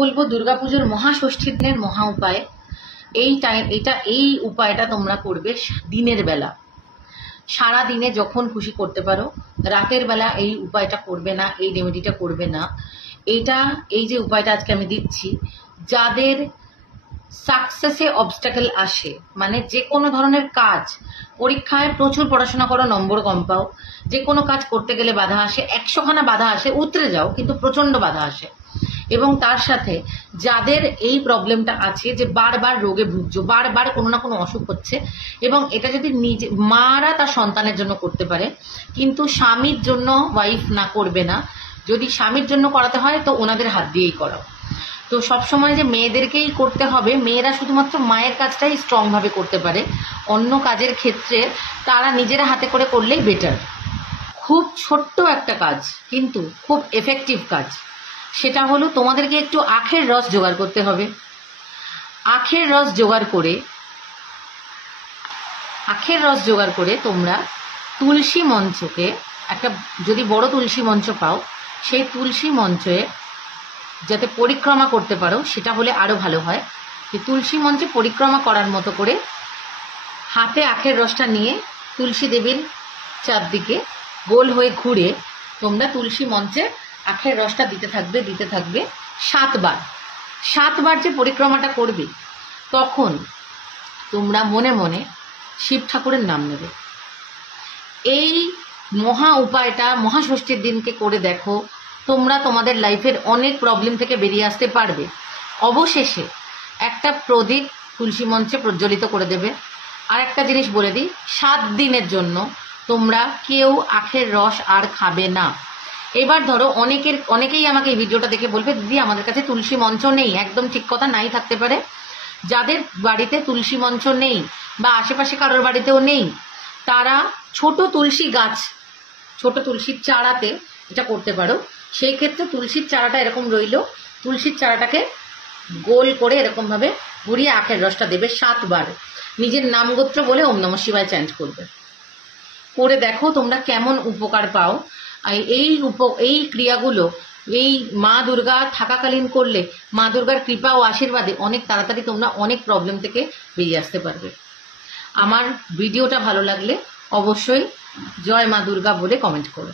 বলবো দুর্গাপুজোর মহাষষ্ঠীর দিনের মহা উপায়। এই উপায়টা তোমরা করবে দিনের বেলা, সারা দিনে যখন খুশি করতে পারো। রাতের বেলা এই উপায়টা করবে না, এই রেমেডিটা করবে না। এই যে উপায়টা আজকে আমি দিচ্ছি, যাদের সাকসেসে অবস্টাকেল আসে, মানে যে কোনো ধরনের কাজ, পরীক্ষায় প্রচুর পড়াশোনা করো, নম্বর কম পাও, যে কোনো কাজ করতে গেলে বাধা আসে, 100খানা বাধা আসে, উতরে যাও, কিন্তু প্রচন্ড বাধা আসে। এবং তার সাথে যাদের এই প্রবলেমটা আছে যে বারবার রোগে ভুগছো, বারবার কোনো না কোনো অসুখ হচ্ছে, এবং এটা যদি নিজে মারা তার সন্তানের জন্য করতে পারে, কিন্তু স্বামীর জন্য ওয়াইফ না করবে না। যদি স্বামীর জন্য করাতে হয় তো ওনাদের হাত দিয়েই করাও। তো সবসময় যে মেয়েদেরকেই করতে হবে, মেয়েরা শুধুমাত্র মায়ের কাজটাই স্ট্রং ভাবে করতে পারে, অন্য কাজের ক্ষেত্রে তারা নিজেরা হাতে করে করলেই বেটার। খুব ছোট্ট একটা কাজ, কিন্তু খুব এফেক্টিভ কাজ। সেটা হলো তোমাদেরকে একটু আখের রস জোগাড় করতে হবে। আখের রস জোগাড় করে তোমরা তুলসী মঞ্চকে, একটা যদি বড় তুলসী মঞ্চ পাও, সেই তুলসী মঞ্চে যাতে পরিক্রমা করতে পারো, সেটা হলে আরো ভালো হয়। যে তুলসী মঞ্চে পরিক্রমা করার মতো করে হাতে আখের রসটা নিয়ে তুলসী দেবীর চারদিকে গোল হয়ে ঘুরে তোমরা তুলসী মঞ্চে আখের রসটা দিতে থাকবে 7 বার। 7 বার যে পরিক্রমাটা করবে, তখন তোমরা মনে মনে শিব ঠাকুরের নাম নেবে। এই মহা উপায়টা মহাষষ্ঠীর দিনকে করে দেখো, তোমরা তোমাদের লাইফের অনেক প্রবলেম থেকে বেরিয়ে আসতে পারবে। অবশেষে একটা প্রদীপ তুলসী মঞ্চে প্রজ্বলিত করে দেবে। আর একটা জিনিস বলে দিই, 7 দিনের জন্য তোমরা কেউ আখের রস আর খাবে না। এবার ধরো অনেকেই আমাকে এই ভিডিওটা দেখে বলবে, দিদি আমাদের কাছে তুলসী মঞ্চ নেই। একদম ঠিক কথা, নাই থাকতে পারে। যাদের বাড়িতে তুলসী মঞ্চ নেই বা আশেপাশে কারোর বাড়িতেও নেই, তারা ছোট তুলসী গাছ, ছোট তুলসীর চারাতে এটা করতে পারো। সেই ক্ষেত্রে তুলসীর চারাটা এরকম রইল, তুলসীর চারাটাকে গোল করে এরকম ভাবে ঘুরিয়ে আখের রসটা দেবে 7 বার। নিজের নাম গোত্র বলে ওম নমঃ শিবায় চ্যান্ট করবে। করে দেখো তোমরা কেমন উপকার পাও। এই ক্রিয়াগুলো এই মা দুর্গা থাকাকালীন করলে মা দুর্গার কৃপা ও আশীর্বাদে অনেক তাড়াতাড়ি তোমরা অনেক প্রবলেম থেকে বেরিয়ে আসতে পারবে। আমার ভিডিওটা ভালো লাগলে অবশ্যই জয় মা দুর্গা বলে কমেন্ট করো।